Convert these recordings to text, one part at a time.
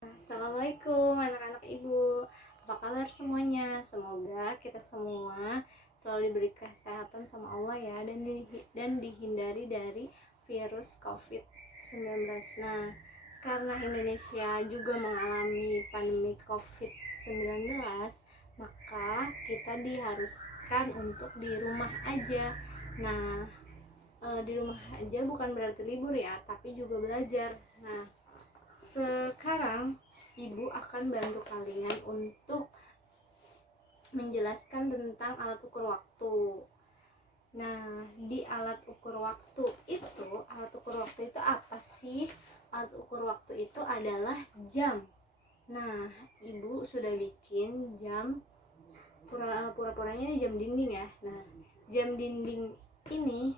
Assalamualaikum anak-anak ibu, apa kabar semuanya? Semoga kita semua selalu diberi kesehatan sama Allah ya, dan dihindari dari virus COVID-19. Nah, karena Indonesia juga mengalami pandemi COVID-19, maka kita diharuskan untuk di rumah aja. Nah, di rumah aja bukan berarti libur ya, tapi juga belajar. Nah, sekarang ibu akan bantu kalian untuk menjelaskan tentang alat ukur waktu. Nah, di alat ukur waktu itu apa sih? Alat ukur waktu itu adalah jam. Nah, ibu sudah bikin jam, pura-puranya jam dinding ya. Nah, jam dinding ini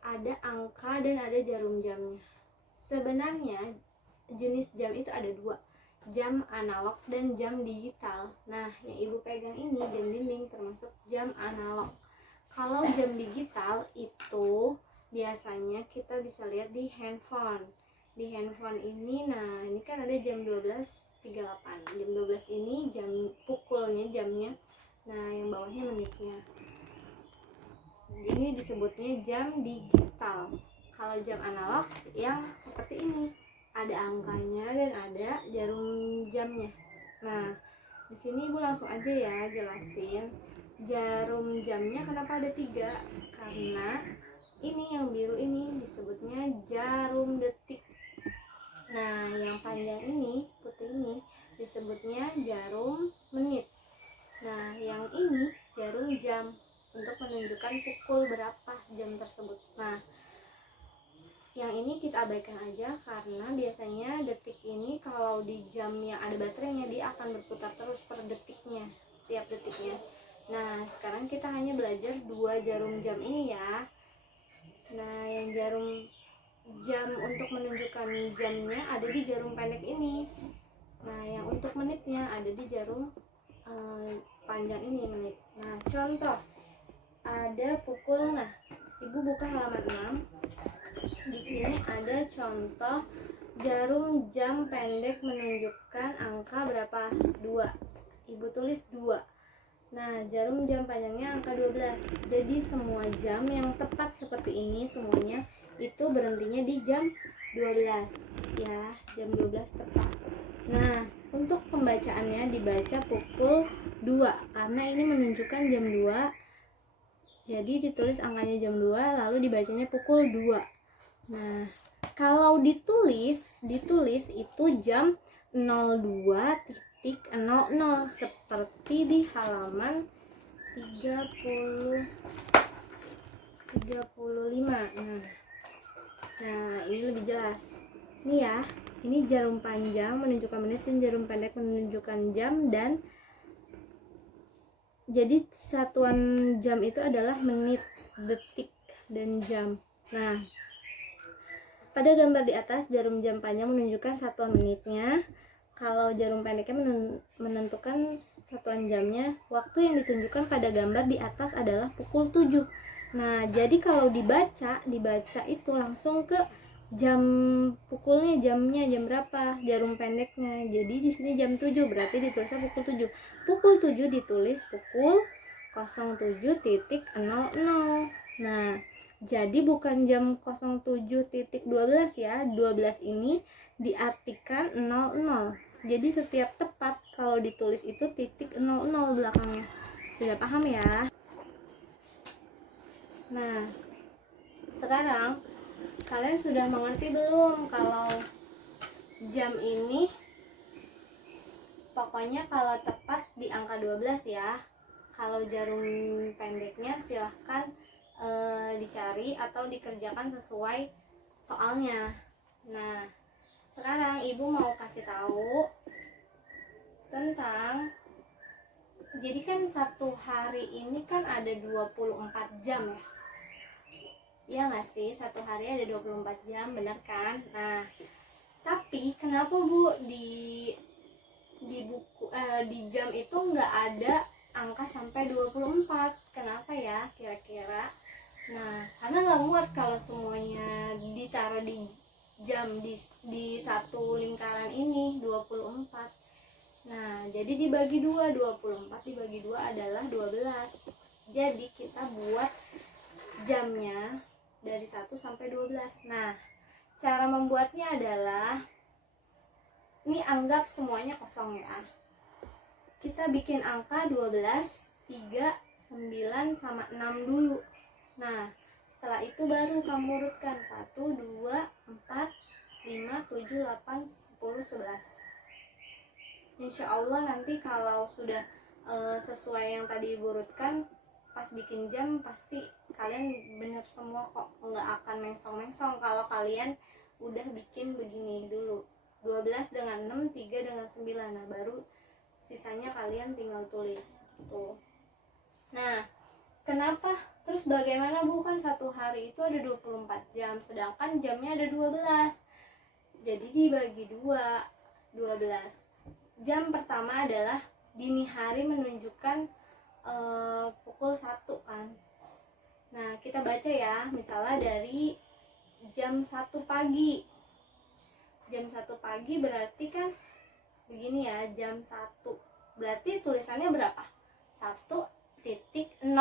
ada angka dan ada jarum jamnya. Sebenarnya jenis jam itu ada dua, jam analog dan jam digital. Nah, yang ibu pegang ini jam dinding termasuk jam analog. Kalau jam digital itu biasanya kita bisa lihat di handphone. Di handphone ini, nah ini kan ada jam 12.38. Jam 12 ini jam pukulnya, jamnya. Nah, yang bawahnya menitnya. Ini disebutnya jam digital. Kalau jam analog yang seperti ini, ada angkanya dan ada jarum jamnya. Nah, di sini ibu langsung aja ya jelasin jarum jamnya kenapa ada 3. Karena ini yang biru ini disebutnya jarum detik. Nah, yang panjang ini, putih ini disebutnya jarum menit. Nah, yang ini jarum jam untuk menunjukkan pukul berapa jam tersebut. Nah, yang ini kita abaikan aja karena biasanya detik ini kalau di jam yang ada baterainya dia akan berputar terus per detiknya, setiap detiknya. Nah, sekarang kita hanya belajar 2 jarum jam ini ya. Nah, yang jarum jam untuk menunjukkan jamnya ada di jarum pendek ini. Nah, yang untuk menitnya ada di jarum panjang ini, menit. Nah, contoh ada pukul, nah ibu buka halaman 6. Di sini ada contoh jarum jam pendek menunjukkan angka berapa? 2. Ibu tulis 2. Nah, jarum jam panjangnya angka 12. Jadi semua jam yang tepat seperti ini semuanya itu berhentinya di jam 12 ya, jam 12 tepat. Nah, untuk pembacaannya dibaca pukul 2 karena ini menunjukkan jam 2. Jadi ditulis angkanya jam 2 lalu dibacanya pukul 2. Nah, kalau ditulis itu jam 02.00 seperti di halaman 35. Nah, ini lebih jelas. Ini ya, ini jarum panjang menunjukkan menit dan jarum pendek menunjukkan jam, dan jadi satuan jam itu adalah menit, detik, dan jam. Nah, pada gambar di atas jarum jam panjang menunjukkan satuan menitnya, kalau jarum pendeknya menentukan satuan jamnya. Waktu yang ditunjukkan pada gambar di atas adalah pukul 7. Nah, jadi kalau dibaca itu langsung ke jam pukulnya, jamnya jam berapa, jarum pendeknya. Jadi di sini jam 7 berarti ditulisnya pukul 7. Pukul 7 ditulis pukul 07.00. Nah, jadi bukan jam 07.12 ya. 12 ini diartikan 00. Jadi setiap tepat kalau ditulis itu titik 00 belakangnya. Sudah paham ya? Nah, sekarang kalian sudah mengerti belum kalau jam ini pokoknya kalau tepat di angka 12 ya. Kalau jarum pendeknya silahkan dicari atau dikerjakan sesuai soalnya. Nah, sekarang ibu mau kasih tahu tentang, jadi kan satu hari ini kan ada 24 jam ya. Iya nggak sih, satu hari ada 24 jam, bener kan? Nah, tapi kenapa Bu di buku di jam itu nggak ada angka sampai 24? Kenapa ya kira-kira? Nah, karena nggak muat kalau semuanya ditaruh di jam di satu lingkaran ini 24. Nah, jadi dibagi 2, 24 dibagi 2 adalah 12. Jadi kita buat jamnya dari 1 sampai 12. Nah, cara membuatnya adalah, ini anggap semuanya kosong ya. Kita bikin angka 12, 3, 9, sama 6 dulu. Nah, setelah itu baru kamu urutkan 1, 2, 4, 5, 7, 8, 10, 11. Insya Allah nanti kalau sudah sesuai yang tadi Ibu urutkan, pas bikin jam pasti kalian bener semua kok, nggak akan mengsong-mengsong kalau kalian udah bikin begini dulu. 12 dengan 6, 3 dengan 9. Nah, baru sisanya kalian tinggal tulis gitu. Nah, kenapa? Terus bagaimana Bu, kan satu hari itu ada 24 jam, sedangkan jamnya ada 12. Jadi dibagi 2, 12. Jam pertama adalah dini hari, menunjukkan pukul 1 kan. Nah, kita baca ya, misalnya dari jam 1 pagi. Jam 1 pagi berarti kan begini ya, jam 1. Berarti tulisannya berapa? 1.01.00,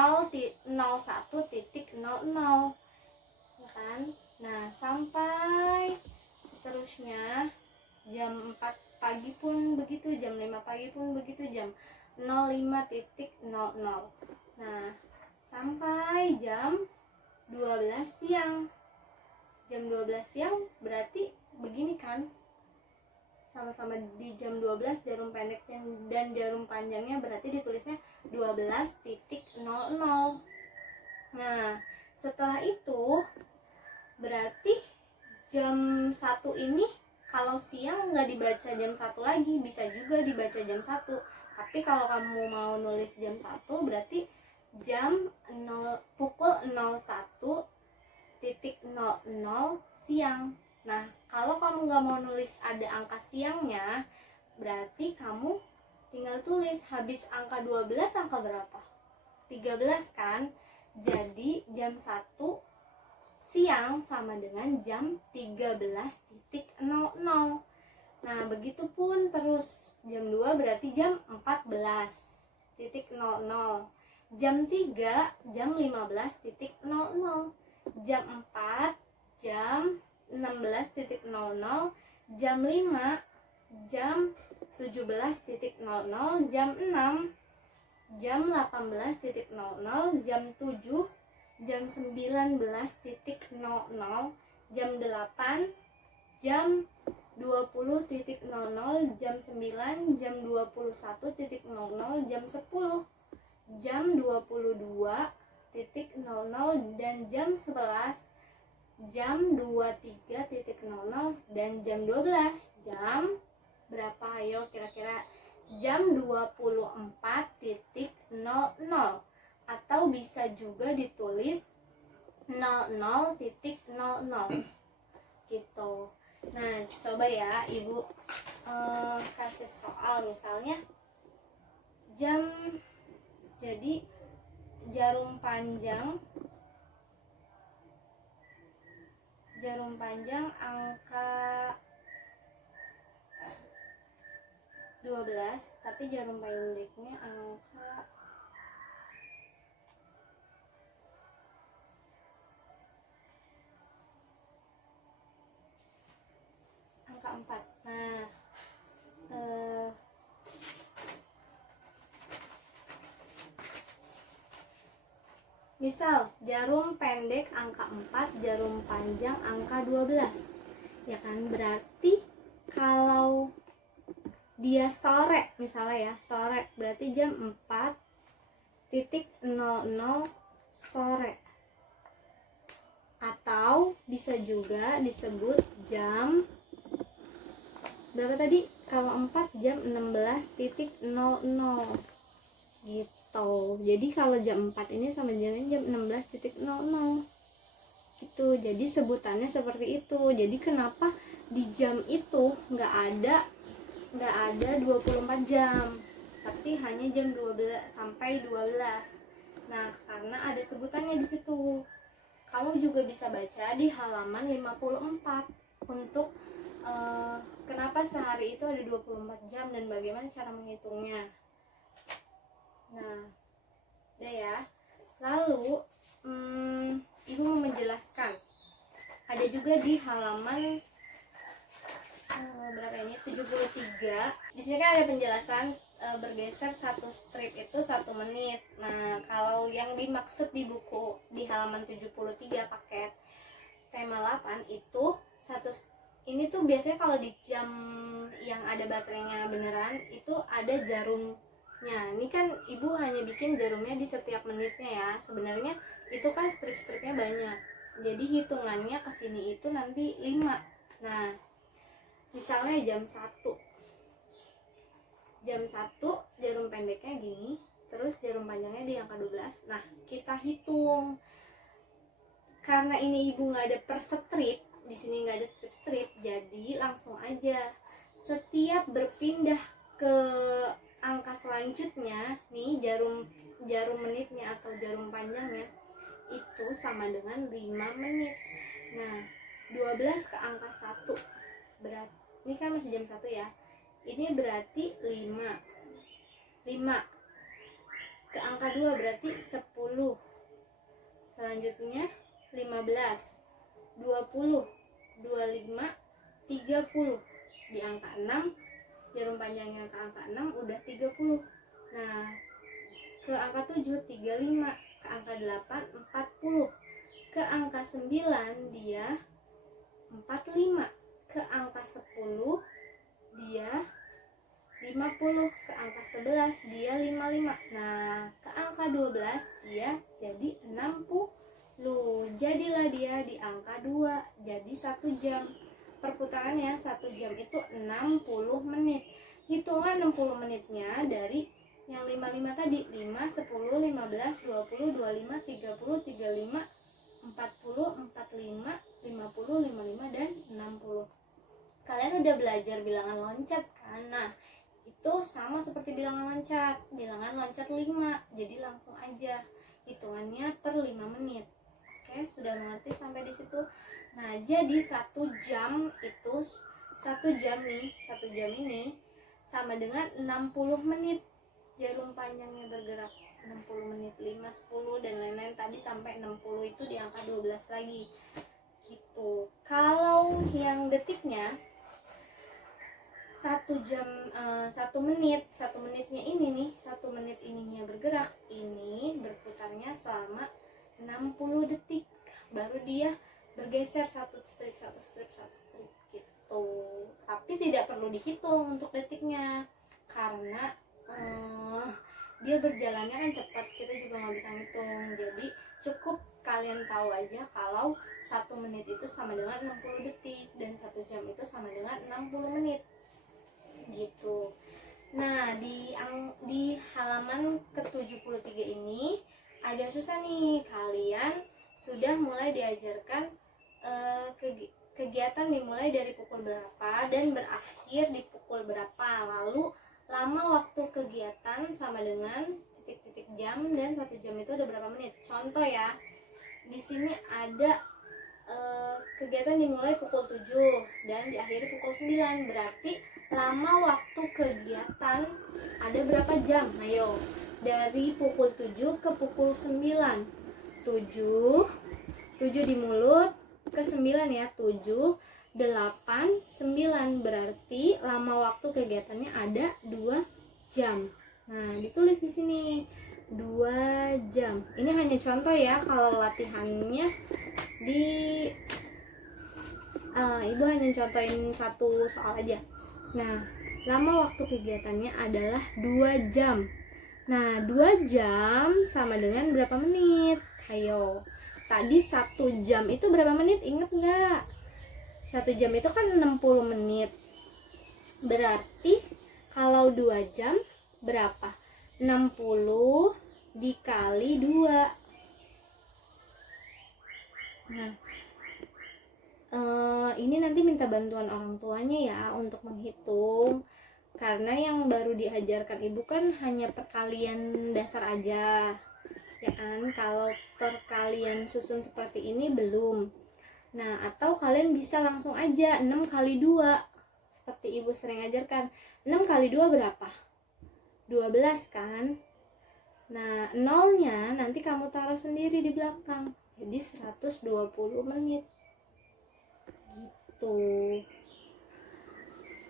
ya kan? Nah, sampai seterusnya jam 4 pagi pun begitu, jam 5 pagi pun begitu, jam 05.00. Nah, sampai jam 12 siang. Jam 12 siang berarti begini kan? Sama-sama di jam 12, jarum pendeknya dan jarum panjangnya berarti ditulisnya 12.00. Nah, setelah itu berarti jam 1 ini kalau siang nggak dibaca jam 1 lagi, bisa juga dibaca jam 1. Tapi kalau kamu mau nulis jam 1 berarti jam pukul 01.00 siang. Nah, kalau kamu nggak mau nulis ada angka siangnya, berarti kamu tinggal tulis habis angka 12 angka berapa? 13 kan? Jadi jam 1 siang sama dengan jam 13.00. Nah, begitupun terus jam 2 berarti jam 14.00. Jam 3 jam 15.00. Jam 4 jam 16.00. Jam 5 jam 17.00. Jam 6 jam 18.00. Jam 7 jam 19.00. Jam 8 jam 20.00. Jam 9 jam 21.00. Jam 10 jam 22.00. Dan jam 11 jam 23.00. Dan jam 12 jam berapa? Ayo kira-kira. Jam 24.00. Atau bisa juga ditulis 00.00 gitu. Nah, coba ya Ibu kasih soal, misalnya jam, jadi jarum panjang angka 12, tapi jarum pendeknya angka 4. Nah, misal jarum pendek angka 4, jarum panjang angka 12. Ya kan, berarti kalau dia sore, misalnya ya, sore berarti jam 4.00 sore. Atau bisa juga disebut jam berapa tadi? Kalau 4 jam 16.00 gitu. Jadi kalau jam 4 ini sama dengan jam 16.00 gitu. Jadi sebutannya seperti itu. Jadi kenapa di jam itu nggak ada 24 jam, tapi hanya jam 12 sampai 12. Nah, karena ada sebutannya di situ. Kamu juga bisa baca di halaman 54. untuk kenapa sehari itu ada 24 jam dan bagaimana cara menghitungnya. Nah, udah ya. Lalu ibu mau menjelaskan, ada juga di halaman berapa ini, 73. Di sini kan ada penjelasan bergeser satu strip itu 1 menit. Nah, kalau yang dimaksud di buku di halaman 73 paket tema 8 itu ini tuh biasanya kalau di jam yang ada baterainya beneran itu ada jarumnya. Ini kan ibu hanya bikin jarumnya di setiap menitnya ya. Sebenarnya itu kan strip-stripnya banyak. Jadi hitungannya kesini itu nanti 5. Nah, misalnya jam 1 jarum pendeknya gini, terus jarum panjangnya di angka 12. Nah, kita hitung. Karena ini ibu nggak ada per strip, di sini nggak ada strip-strip, jadi langsung aja setiap berpindah ke angka selanjutnya nih, jarum menitnya atau jarum panjangnya itu sama dengan 5 menit. Nah, 12 ke angka 1 berarti, ini kan masih jam 1 ya, ini berarti 5 ke angka 2 berarti 10, selanjutnya 15, 20, 25, 30. Di angka 6, jarum panjangnya ke angka 6 udah 30. Nah, ke angka 7 35, ke angka 8 40, ke angka 9 dia 45, ke angka 10 dia 50, ke angka 11 dia 55. Nah, ke angka 12 dia jadi 60. Jadilah dia di angka 2, jadi 1 jam. Perputarannya 1 jam itu 60 menit. Hitungan 60 menitnya dari yang 55 tadi, 5, 10, 15, 20, 25, 30, 35, 40, 45, 50, 55, dan 60. Kalian udah belajar bilangan loncat kan? Nah, itu sama seperti bilangan loncat. Bilangan loncat 5, jadi langsung aja hitungannya per 5 menit. Oke, sudah mengerti sampai di situ? Nah, jadi 1 jam itu, 1 jam ini sama dengan 60 menit. Jarum panjangnya bergerak 60 menit, 5, 10 dan lain-lain tadi sampai 60 itu di angka 12 lagi. Gitu. Kalau yang detiknya 1 jam 1 menitnya ini nih, 1 menit ininya bergerak, ini berputarnya selama 60 detik, baru dia bergeser satu strip gitu. Tapi tidak perlu dihitung untuk detiknya karena dia berjalannya kan cepat, kita juga nggak bisa ngitung. Jadi cukup kalian tahu aja kalau 1 menit itu sama dengan 60 detik dan 1 jam itu sama dengan 60 menit gitu. Nah, di halaman ke-73 ini agak susah nih, kalian sudah mulai diajarkan kegiatan dimulai dari pukul berapa dan berakhir di pukul berapa. Lalu lama waktu kegiatan sama dengan titik-titik jam, dan 1 jam itu ada berapa menit. Contoh ya, di sini ada kegiatan dimulai pukul 7 dan diakhiri pukul 9, berarti lama waktu kegiatan ada berapa jam? Ayo, dari pukul 7 ke pukul 9. 7 di mulut ke 9 ya, 7, 8, 9, berarti lama waktu kegiatannya ada 2 jam. Nah, ditulis di sini 2 jam. Ini hanya contoh ya, kalau latihannya ibu hanya contohin satu soal aja. Nah, lama waktu kegiatannya adalah 2 jam. Nah, 2 jam sama dengan berapa menit? Ayo, tadi 1 jam itu berapa menit? Ingat nggak? 1 jam itu kan 60 menit. Berarti kalau 2 jam berapa? 60 dikali 2. Nah, ini nanti minta bantuan orang tuanya ya untuk menghitung, karena yang baru diajarkan ibu kan hanya perkalian dasar aja ya kan. Kalau perkalian susun seperti ini belum. Nah, atau kalian bisa langsung aja 6 kali 2. Seperti ibu sering ajarkan. 6 kali 2 berapa? 12 kan? Nah, nolnya nanti kamu taruh sendiri di belakang. Jadi 120 menit. Gitu.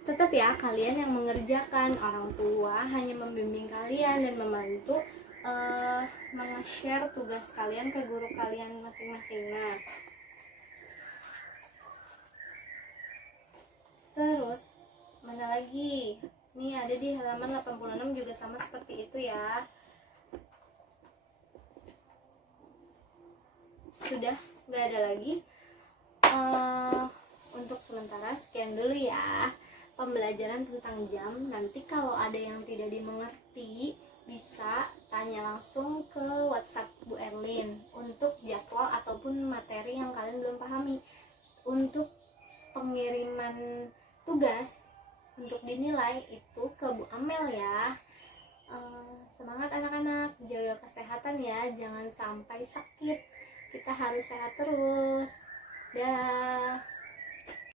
Tetap ya, kalian yang mengerjakan, orang tua hanya membimbing kalian dan membantu meng-share tugas kalian ke guru kalian masing-masing. Nah, terus mana lagi? Nih ada di halaman 86 juga sama seperti itu ya. Sudah, nggak ada lagi. Untuk sementara sekian dulu ya pembelajaran tentang jam. Nanti kalau ada yang tidak dimengerti bisa tanya langsung ke WhatsApp Bu Erlin untuk jadwal ataupun materi yang kalian belum pahami. Untuk pengiriman tugas untuk dinilai itu ke Bu Amel ya. Semangat anak-anak, jaga kesehatan ya, jangan sampai sakit. Kita harus sehat terus. Dah.